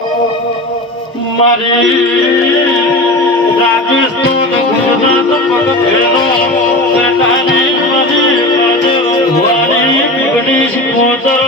મારે રાજસ્થાન ગુજરાત પગથેરો સટાની મારી વારી બીગડી મોતર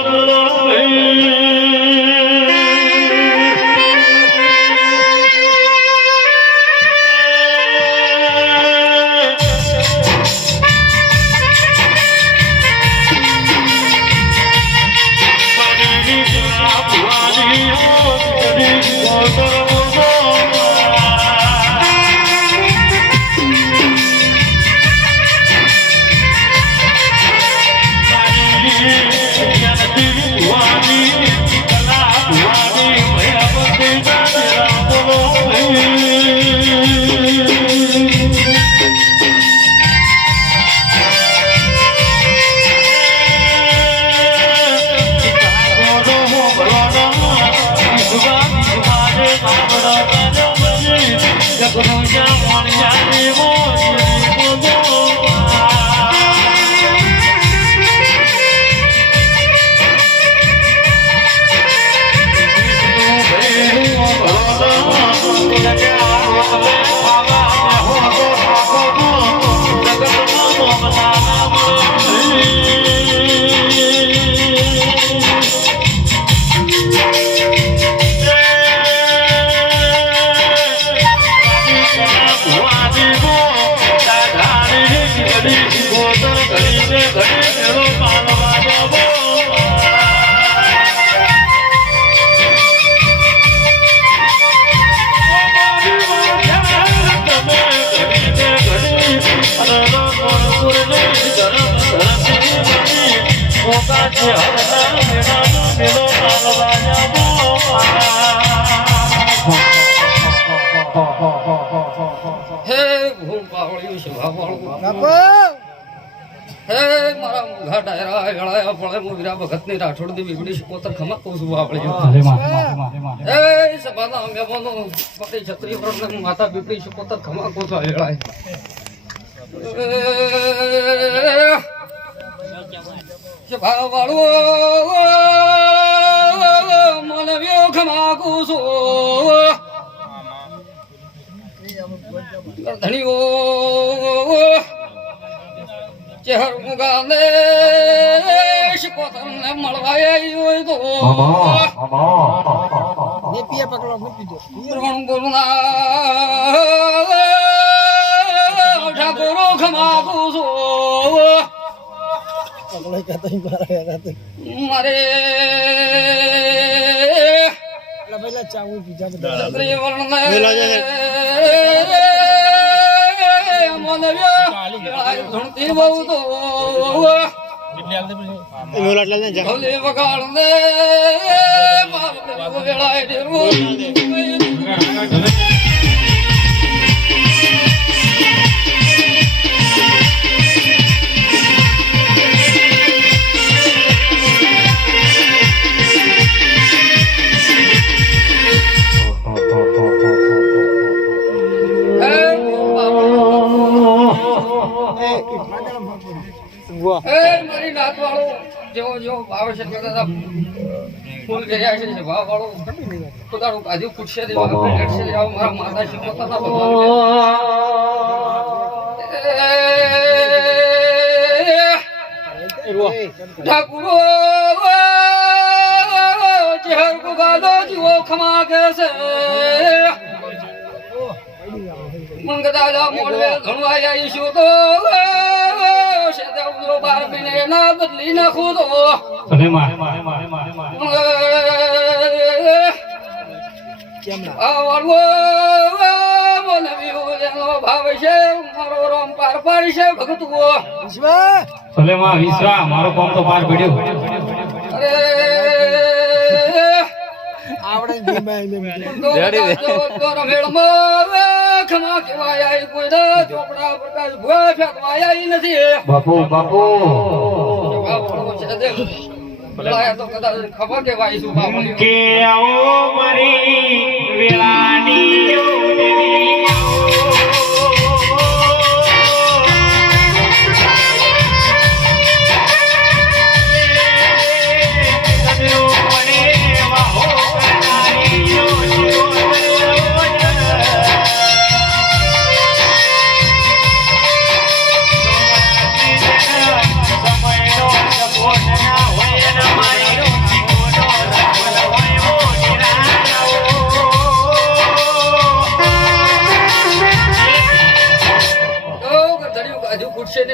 રાઠોડ દેવી બીગડી પોતર ખમા કોસુ આપણે સભાના મેમોનો પતિ ક્ષત્રિય પ્રજ્ઞ માતા બીગડી પોતર ખમા કોસુ આળાય કે ભાવાળો મનવ્યો ખમા કોસુ ધણીઓ ચહેર મુગાને શિકોતરને મળવાય હોય તો ને પીએ પકડો મૂકી દો રણ બોલના ઠાકોરો ખમા કોસો પકડો કાતો મારે પેલા ચાવું બીજા બધા વર્ણને ધણતી બહુ તો મારી નાત વાળો જેવો જેવો ભાવ છે ફૂલ કર્યા છે ભાવ વાળો પોતાનું કાજુ પૂછશે મારા માતા શિકોતરના ઠાકુરો ચહેર ગુગાદો જીવો ખમા કે છે મંગદાદા મોડવે ધણવાયા ઈશું તો બાર મહિને ના બદલી નાખો તો ભાવ છે મારો રામ પાર પાડી છે ભગત મારો કામ તો પાર પડ્યો અરે ખમા કેવાય કોઈ ચોપડા પ્રકાશ ભૂવા ફેંકવાય નથી બાપુ બાપુ તો કદાચ ખબર કેવાય શું બાપુ કે આવો મારી વેળાની વાહો કરનારી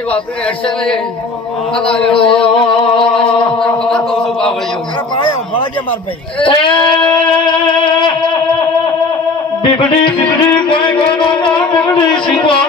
શેરી વાપરીને હેડશે ને આના વેળાએ ખમા કહું છું બાવળીઓ. બીબડી બીબડી કોઈ ગોનો ના બીબડી શીખવા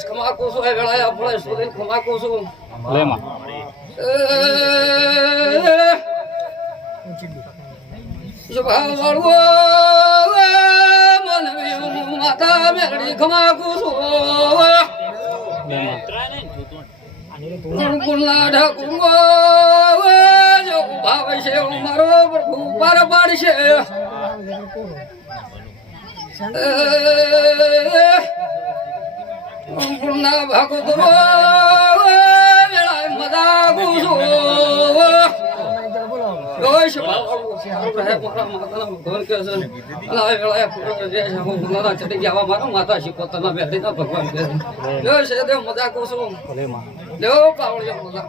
ખમા કોસો વેળાએ આપણે સુધી ખમા કોસો લેમાં માતા મેળડી ખમા કોસો ગુણગુણના ઢાકુંગો જો ભાવે છે મારો પ્રભુ પાર પાડશે પૂર્ણા ભાગવતો વેળાએ મદા ગુસો રોશ મારા માતાના ભગવાન કે છે અને આ વેળાએ જે હું ગુનાના ચડી ગયા મારા માતા શીખોતરના બેઠીના ભગવાન કે છે જો છે દેવ મદા ગુસો લેવો પાવળિયો મદા